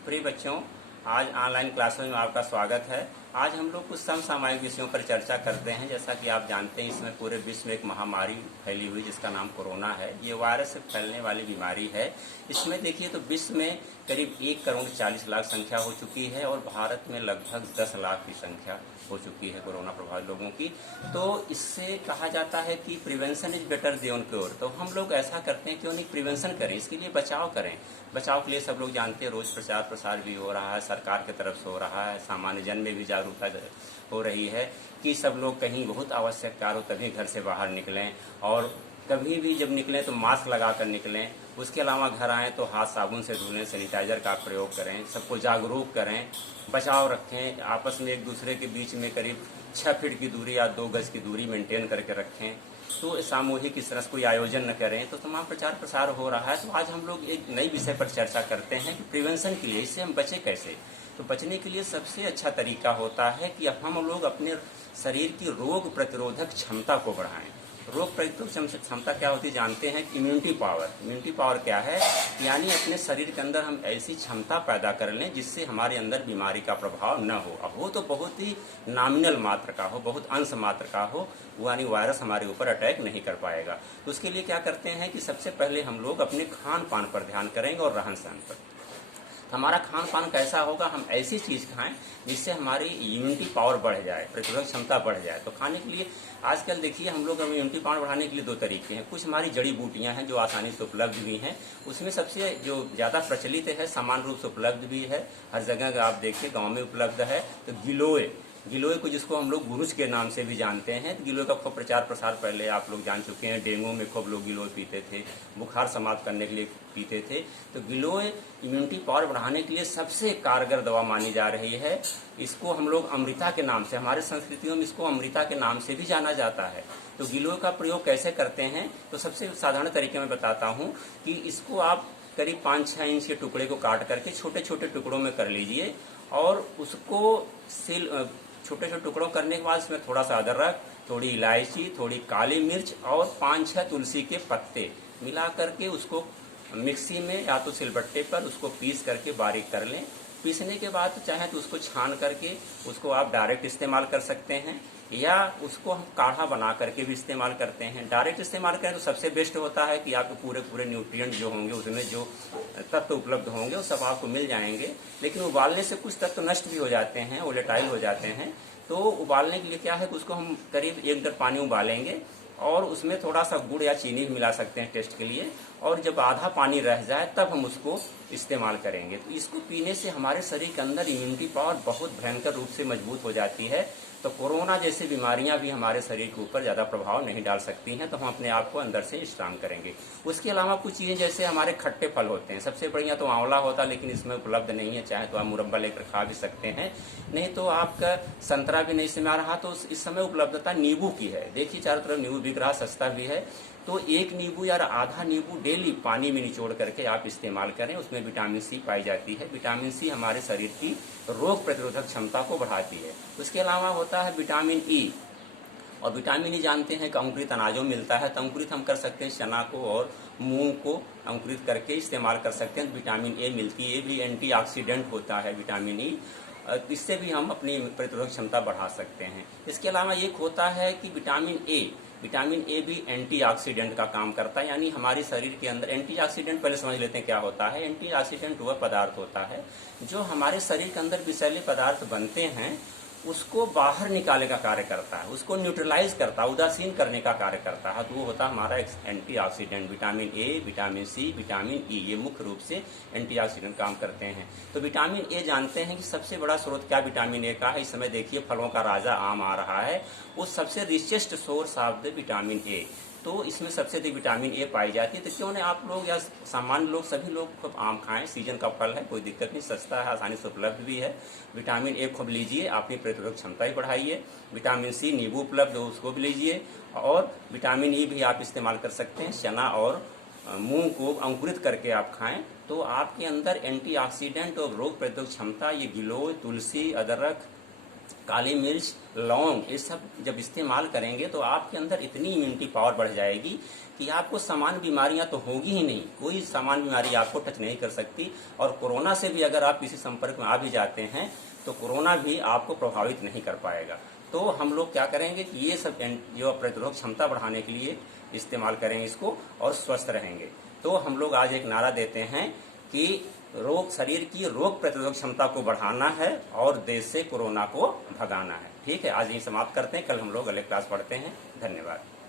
प्रिय बच्चों, आज ऑनलाइन क्लासों में आपका स्वागत है। आज हम लोग कुछ समसामयिक विषयों पर चर्चा करते हैं। जैसा कि आप जानते हैं, इसमें पूरे विश्व में एक महामारी फैली हुई जिसका नाम कोरोना है। ये वायरस से फैलने वाली बीमारी है। इसमें देखिए तो विश्व में करीब 1,40,00,000 संख्या हो चुकी है और भारत में लगभग 10 लाख की संख्या हो चुकी है कोरोना प्रभावित लोगों की। तो इससे कहा जाता है कि prevention is better than cure. तो हम लोग ऐसा करते हैं, क्यों नहीं प्रिवेंशन करें, इसके लिए बचाव करें। बचाव के लिए सब लोग जानते हैं, रोज प्रचार प्रसार भी हो रहा है, सरकार की तरफ से हो रहा है, सामान्य जन में भी जागरूकता हो रही है कि सब लोग कहीं बहुत आवश्यक कार्य हो तभी घर से बाहर निकलें, और कभी भी जब निकलें तो मास्क लगा कर निकलें। उसके अलावा घर आएँ तो हाथ साबुन से धुलें, सैनिटाइजर का प्रयोग करें, सबको जागरूक करें, बचाव रखें। आपस में एक दूसरे के बीच में करीब 6 फीट की दूरी या 2 गज की दूरी मेंटेन करके रखें। तो सामूहिक इस तरह से कोई आयोजन न करें। तो तमाम प्रचार प्रसार हो रहा है। तो आज हम लोग एक नई विषय पर चर्चा करते हैं कि प्रिवेंशन के लिए, इससे हम बचें कैसे। तो बचने के लिए सबसे अच्छा तरीका होता है कि हम लोग अपने शरीर की रोग प्रतिरोधक क्षमता को बढ़ाएं। रोग प्रतिरोधक क्षमता क्या होती है जानते हैं? Immunity power. इम्यूनिटी पावर क्या है? यानी अपने शरीर के अंदर हम ऐसी क्षमता पैदा कर लें जिससे हमारे अंदर बीमारी का प्रभाव न हो। अब वो तो बहुत ही नॉमिनल मात्र का हो, बहुत अंश मात्र का हो, यानी वायरस हमारे ऊपर अटैक नहीं कर पाएगा। तो उसके लिए क्या करते हैं कि सबसे पहले हम लोग अपने खान पान पर ध्यान करेंगे और रहन सहन पर। हमारा खान पान कैसा होगा? हम ऐसी चीज़ खाएं जिससे हमारी इम्यूनिटी पावर बढ़ जाए, प्रतिरोधक क्षमता बढ़ जाए। तो खाने के लिए आजकल देखिए हम लोग इम्यूनिटी पावर बढ़ाने के लिए 2 तरीके हैं। कुछ हमारी जड़ी बूटियां हैं जो आसानी से उपलब्ध भी हैं। उसमें सबसे जो ज़्यादा प्रचलित है, सामान्य रूप से उपलब्ध भी है, हर जगह आप देखिए गाँव में उपलब्ध है, तो गिलोय। गिलोय को जिसको हम लोग गुरुच के नाम से भी जानते हैं। तो गिलोय का खूब प्रचार प्रसार पहले आप लोग जान चुके हैं। डेंगू में खूब लोग गिलोय पीते थे, बुखार समाप्त करने के लिए पीते थे। तो गिलोय इम्यूनिटी पावर बढ़ाने के लिए सबसे कारगर दवा मानी जा रही है। इसको हम लोग अमृता के नाम से, हमारे संस्कृतियों में इसको अमृता के नाम से भी जाना जाता है। तो गिलोय का प्रयोग कैसे करते हैं? तो सबसे साधारण तरीके में बताता हूँ कि इसको आप करीब 5-6 इंच के टुकड़े को काट करके छोटे छोटे टुकड़ों में कर लीजिए, और उसको छोटे छोटे टुकड़ों करने के बाद इसमें थोड़ा सा अदरक, थोड़ी इलायची, थोड़ी काली मिर्च और 5-6 तुलसी के पत्ते मिला करके उसको मिक्सी में या तो सिलबट्टे पर उसको पीस करके बारीक कर लें। पीसने के बाद चाहे तो उसको छान करके उसको आप डायरेक्ट इस्तेमाल कर सकते हैं, या उसको हम काढ़ा बना करके भी इस्तेमाल करते हैं। डायरेक्ट इस्तेमाल करें तो सबसे बेस्ट होता है कि आपके पूरे पूरे न्यूट्रिएंट जो होंगे, उसमें जो तत्व उपलब्ध होंगे वो सब आपको मिल जाएंगे। लेकिन उबालने से कुछ तत्व नष्ट भी हो जाते हैं, वोलेटाइल हो जाते हैं। तो उबालने के लिए क्या है कि उसको हम करीब 1 लीटर पानी उबालेंगे और उसमें थोड़ा सा गुड़ या चीनी भी मिला सकते हैं टेस्ट के लिए, और जब आधा पानी रह जाए तब हम उसको इस्तेमाल करेंगे। तो इसको पीने से हमारे शरीर के अंदर इम्यूनिटी पावर बहुत भयंकर रूप से मजबूत हो जाती है। तो कोरोना जैसी बीमारियां भी हमारे शरीर के ऊपर ज़्यादा प्रभाव नहीं डाल सकती हैं। तो हम अपने आप को अंदर से स्ट्रांग करेंगे। उसके अलावा कुछ चीज़ें जैसे हमारे खट्टे फल होते हैं, सबसे बढ़िया तो आंवला होता है, लेकिन इसमें उपलब्ध नहीं है। चाहे तो आप मुरब्बा लेकर खा भी सकते हैं, नहीं तो आपका संतरा भी नहीं समय आ रहा तो इस समय उपलब्धता नींबू की है। देखिए चारों तरफ नींबू बिक रहा, सस्ता भी है। तो 1 नींबू या आधा नींबू डेली पानी में निचोड़ करके आप इस्तेमाल करें। उसमें विटामिन सी पाई जाती है। विटामिन सी हमारे शरीर की रोग प्रतिरोधक क्षमता को बढ़ाती है। उसके अलावा होता है विटामिन ई, और विटामिन ई जानते हैं कि अंकुरित अनाजों में मिलता है। तो अंकुरित हम कर सकते हैं, चना को और मूंग को अंकुरित करके इस्तेमाल कर सकते हैं। विटामिन ए मिलती है, ये भी एंटीऑक्सीडेंट होता है विटामिन ई। इससे भी हम अपनी प्रतिरोधक क्षमता बढ़ा सकते हैं। इसके अलावा एक होता है कि विटामिन ए भी एंटीऑक्सीडेंट का काम करता है। यानी हमारे शरीर के अंदर एंटीऑक्सीडेंट, पहले समझ लेते हैं क्या होता है। एंटीऑक्सीडेंट वह पदार्थ होता है जो हमारे शरीर के अंदर विषैले पदार्थ बनते हैं उसको बाहर निकालने का कार्य करता है, उसको न्यूट्रलाइज करता है, उदासीन करने का कार्य करता है। तो वो होता है हमारा antioxidant. Vitamin A, vitamin C, vitamin E, ये मुख्य रूप से एंटीऑक्सीडेंट काम करते हैं। तो विटामिन ए जानते हैं कि सबसे बड़ा स्रोत क्या विटामिन ए का है? इस समय देखिए फलों का राजा आम आ रहा है, वो सबसे richest source of the vitamin A. तो इसमें सबसे अधिक विटामिन ए पाई जाती है। तो क्यों नहीं आप लोग या सामान्य लोग, सभी लोग खूब आम खाएं। सीजन का फल है, कोई दिक्कत नहीं, सस्ता है, आसानी से उपलब्ध भी है। विटामिन ए खूब लीजिए, अपनी प्रतिरोधक क्षमता ही बढ़ाइए। विटामिन सी नींबू उपलब्ध हो, उसको भी लीजिए। और विटामिन ई भी आप इस्तेमाल कर सकते हैं। चना और मूंग को अंकुरित करके आप खाएं तो आपके अंदर एंटीऑक्सीडेंट और रोग प्रतिरोधक क्षमता, ये गिलोय, तुलसी, अदरक, काली मिर्च, लौंग, ये सब जब इस्तेमाल करेंगे तो आपके अंदर इतनी इम्यूनिटी पावर बढ़ जाएगी कि आपको सामान्य बीमारियां तो होगी ही नहीं, कोई सामान्य बीमारी आपको टच नहीं कर सकती। और कोरोना से भी अगर आप किसी संपर्क में आ भी जाते हैं तो कोरोना भी आपको प्रभावित नहीं कर पाएगा। तो हम लोग क्या करेंगे कि ये सब जो प्रतिरोधक क्षमता बढ़ाने के लिए इस्तेमाल करेंगे इसको और स्वस्थ रहेंगे। तो हम लोग आज एक नारा देते हैं कि शरीर की रोग प्रतिरोधक क्षमता को बढ़ाना है और देश से कोरोना को भगाना है। ठीक है, आज यही समाप्त करते हैं, कल हम लोग अगले क्लास पढ़ते हैं। धन्यवाद।